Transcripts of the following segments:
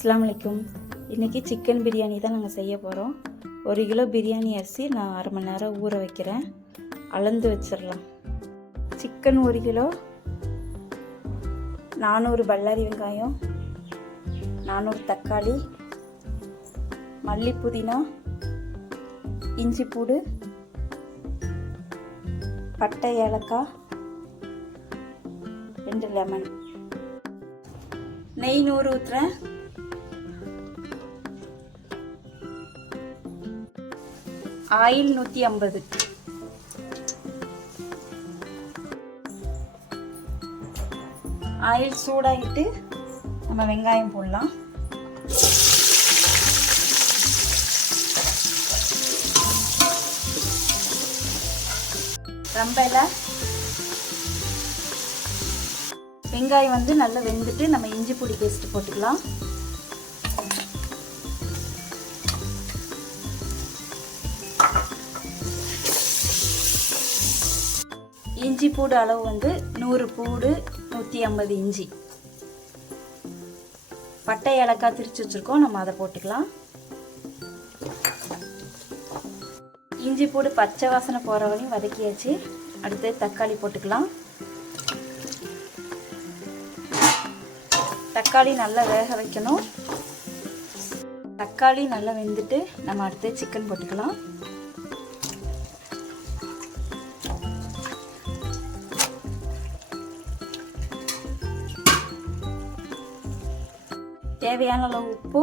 அஸ்லாம் வலைக்கும் இன்றைக்கி சிக்கன் பிரியாணி தான் நாங்கள் செய்ய போகிறோம் ஒரு கிலோ பிரியாணி அரிசி நான் அரை மணி நேரம் ஊற வைக்கிறேன். அளந்து வச்சிடலாம். சிக்கன் ஒரு கிலோ நானூறு பல்லாரி வெங்காயம் நானூறு தக்காளி மல்லி புதினா இஞ்சி பூடு பட்டை ஏலக்காய் ரெண்டு லெமன். நெய் நூறு ஊற்றுறேன் ஆயில் நூற்றி ஐம்பது. ஆயில் சூடாகிட்டு நம்ம வெங்காயம் போடலாம். ரம்பையில் வெங்காயம் வந்து நல்லா வெந்துட்டு நம்ம இஞ்சி பொடி பேஸ்ட் போட்டுக்கலாம். இஞ்சி பூடு அளவு வந்து நூறு பூடு நூற்றி ஐம்பது இஞ்சி. பட்டை ஏலக்காய் திரிச்சு வச்சுருக்கோம் நம்ம அதை போட்டுக்கலாம். இஞ்சி பூடு பச்சை வாசனை போகிற வரையும் வதக்கியாச்சு. அடுத்து தக்காளி போட்டுக்கலாம். தக்காளி நல்லா வேக வைக்கணும். தக்காளி நல்லா வெந்துட்டு நம்ம அடுத்து சிக்கன் போட்டுக்கலாம். தேவையான அளவு உப்பு.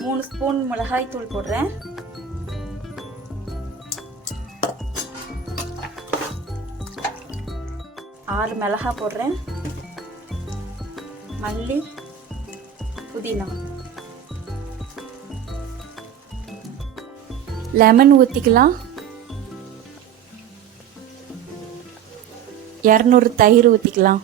மூணு ஸ்பூன் மிளகாய் தூள் போடுறேன். ஆறு மிளகாய் போடுறேன். மல்லி புதினா. லெமன் ஊற்றிக்கலாம் இரநூறு தயிர் ஊற்றிக்கலாம்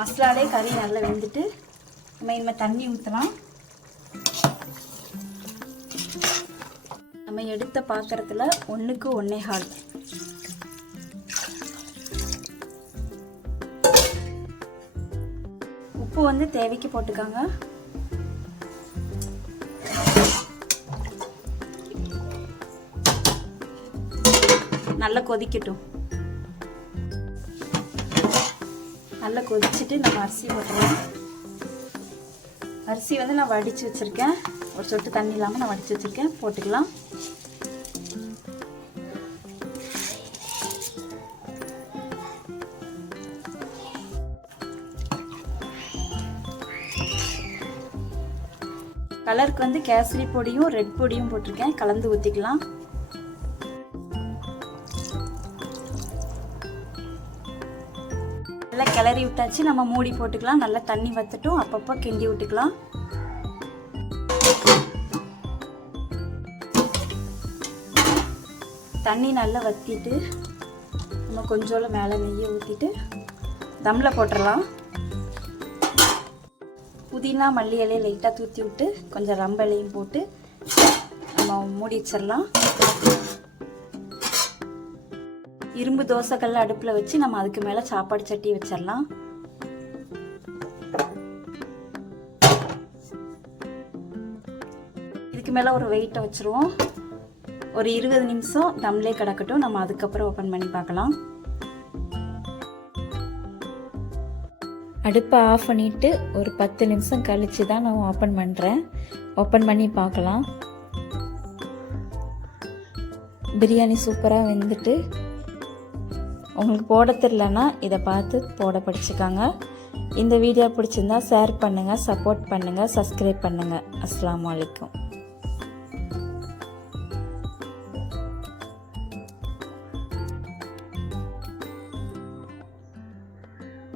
மசாலாலே கறி நல்லா வெந்துட்டு நம்ம இனிமேல் தண்ணி ஊற்றலாம் நம்ம எடுத்த பாத்திரத்தில் ஒன்றுக்கு ஒன்றே கால். உப்பு வந்து தேவைக்கு போட்டுக்காங்க. நல்லா கொதிக்கட்டும். நல்லா கொதிச்சுட்டு நம்ம அரிசி போட்டுருவோம் அரிசி வந்து நான் வடித்து வச்சுருக்கேன். ஒரு சொட்டு தண்ணி இல்லாமல் நான் வடித்து வச்சுருக்கேன். போட்டுக்கலாம். கலருக்கு வந்து கேசரி பொடியும் ரெட் பொடியும் போட்டிருக்கேன். கலந்து ஊற்றிக்கலாம் நல்லா கிளறி விட்டாச்சு. நம்ம மூடி போட்டுக்கலாம். நல்லா தண்ணி வத்துட்டும். அப்பப்போ கிண்டி விட்டுக்கலாம். தண்ணி நல்லா வத்திட்டு நம்ம கொஞ்சோல மேலே நெய்யை ஊற்றிட்டு தம்மில் போட்டுடலாம் புதினா மல்லி இலையை லைட்டாக தூற்றி விட்டு கொஞ்சம் ரம்ப இலையும் போட்டு நம்ம மூடி வச்சிடலாம் இரும்பு தோசைக்கல்ல அடுப்பில் வச்சு நம்ம அதுக்கு மேலே சாப்பாடு சட்டி வச்சிடலாம் இதுக்கு மேலே ஒரு வெயிட்டை வச்சுருவோம். ஒரு இருபது நிமிஷம் தம்லே கிடக்கட்டும். நம்ம அதுக்கப்புறம் ஓப்பன் பண்ணி பார்க்கலாம். அடுப்பை ஆஃப் பண்ணிவிட்டு ஒரு பத்து நிமிஷம் கழித்து தான் நான் ஓப்பன் பண்ணுறேன் ஓப்பன் பண்ணி பார்க்கலாம். பிரியாணி சூப்பராக வெந்துட்டு உங்களுக்கு போட தெரிலனா இதை பார்த்து போட படிச்சுக்காங்க. இந்த வீடியோ பிடிச்சிருந்தா ஷேர் பண்ணுங்கள் சப்போர்ட் பண்ணுங்கள் சப்ஸ்கிரைப் பண்ணுங்கள் அஸ்லாம் வலைக்கம்